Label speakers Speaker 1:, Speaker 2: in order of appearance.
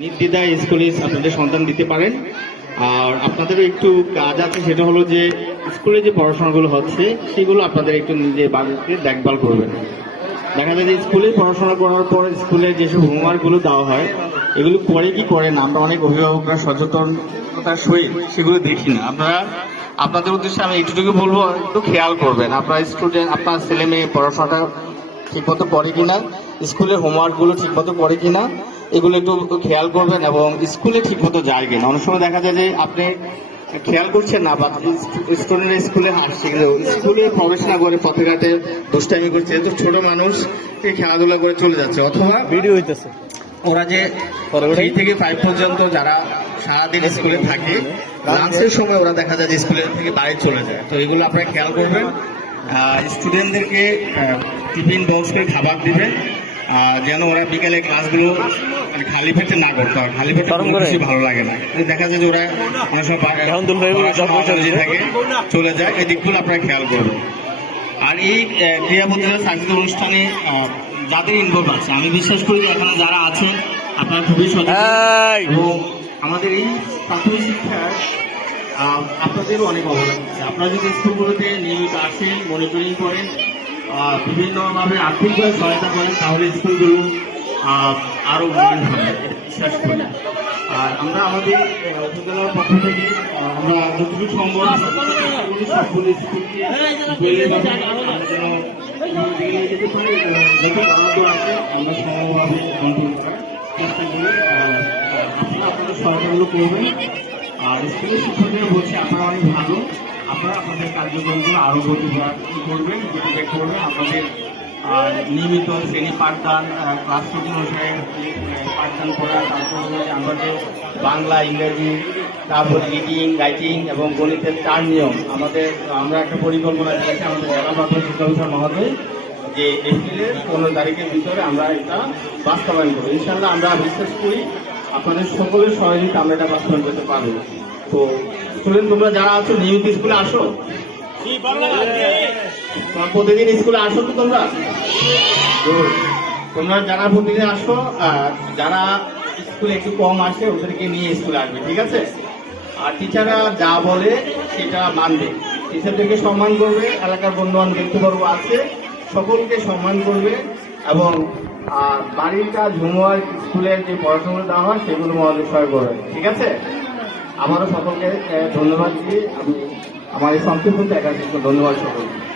Speaker 1: নির্দ্বিধায় স্কুলে আপনাদের সন্তান দিতে পারেন। আর আপনাদেরও একটু কাজ আছে, সেটা হলো যে স্কুলে যে পড়াশোনাগুলো হচ্ছে, সেগুলো আপনাদের একটু নিজে বাড়িতে দেখভাল করবেন। দেখা যায় যে স্কুলে পড়াশোনা করার পর স্কুলে যেসব হোমওয়ার্কগুলো দেওয়া হয়, এগুলো করে কি করে না? আমরা অনেক অভিভাবকরা সচেতনতার সহিত সেগুলো দেখি না। আপনারা, আপনাদের উদ্দেশ্যে আমি একটুটুকু বলব, একটু খেয়াল করবেন, আপনার স্টুডেন্ট আপনার ছেলে মেয়ে পড়াশোনাটা ঠিকমতো করে কিনা স্কুলের হোমওয়ার্কগুলো ঠিকমতো করে কিনা এগুলো একটু খেয়াল করবেন এবং স্কুলে ঠিকমতো যায় কিনা অনেক সময় দেখা যায় যে আপনি খেয়াল করছেন না বা স্টুডেন্ট স্কুলে হাসছে কিন্তু স্কুলে প্রবেশ না করে পথে ঘাটে দুষ্টামি করছে। যেহেতু ছোট মানুষ খেলাধুলা করে চলে যাচ্ছে। অথবা
Speaker 2: ভিডিও হইতেছে।
Speaker 1: ওরা যে থ্রি থেকে ফাইভ পর্যন্ত যারা সারাদিন স্কুলে থাকে লাঞ্চের সময় ওরা দেখা যায় যে স্কুলে থেকে বাইরে চলে যায়। তো এগুলো আপনারা খেয়াল করবেন। স্টুডেন্টদেরকে টিফিন বক্স করে খাবার দিবেন। যেন ওরা বিকেলে ক্লাসগুলো মানে খালি পেটে না করতে হয়। খালি পেটে
Speaker 2: করে?
Speaker 1: ভালো লাগে না। দেখা যায় যে ওরা অনেক সময়। থাকে চলে যায়। এই দিকগুলো আপনারা খেয়াল করবেন আর এই ক্রীড়া প্রতিযোগিতা সাংস্কৃতিক অনুষ্ঠানে যাদের ইনভলভ আছে আমি বিশ্বাস করি যে এখানে যারা আছেন আপনারা খুবই সচেতন। এবং আমাদের এই প্রাথমিক শিক্ষার আপনাদেরও অনেক অবদান আছে। আপনারা যদি স্কুলগুলোতে নিয়মিত আসেন মনিটরিং করেন বিভিন্নভাবে আর্থিকভাবে সহায়তা করেন, তাহলে স্কুলগুলো আরও উন্নয়ন হবে। বিশ্বাস করি আর আমরা আমাদের উপজেলার পক্ষ থেকে আমরা যতটুকু সম্ভব আমরা সমভাবে সহায়তাগুলো করবেন। আর স্কুলের শিক্ষকরা বলছে, আপনারা আপনারা আপনাদের কার্যক্রমগুলো আরও গতি করবেন গতিতে করবেন আপনাদের নিয়মিত শ্রেণি পাঠদান ক্লাস রুটিন অনুসারে পাঠদান করা, তারপর আমাদের বাংলা, ইংরেজি, তারপর রিডিং রাইটিং এবং গণিতের চার নিয়ম, আমাদের, আমরা একটা পরিকল্পনা দিয়েছি আমাদের জেলা প্রাথমিক শিক্ষা মহোদয়, যে এপ্রিলের পনেরো তারিখের ভিতরে আমরা এটা বাস্তবায়ন করব। ইনশাল্লাহ আমরা বিশ্বাস করি আপনাদের সকলের সহযোগিতা আমরা এটা বাস্তবায়ন করতে পারব। তো স্টুডেন্ট তোমরা যারা আছো নিয়মিত স্কুলে আসো। প্রতিদিন স্কুলে আসো তো তোমরা. তোমরা যারা প্রতিদিন আসো আর যারা স্কুলে একটু কম আসে ওদেরকে নিয়ে স্কুলে আসবে ঠিক আছে? আর টিচাররা যা বলে সেটা মানবে। টিচারদেরকে সম্মান করবে এলাকার বন্ধুবান ব্যক্তিবর্গ আছে সকলকে সম্মান করবে এবং বাড়ির কাজ হোমওয়ার্ক স্কুলের যে পড়াশোনা দেওয়া হয় সেগুলো মহাদেশ করবে ঠিক আছে? আমারও সকলকে ধন্যবাদ দিয়ে আমি আমার এই সংক্ষিপ্ত একাধিক ধন্যবাদ সকলকে।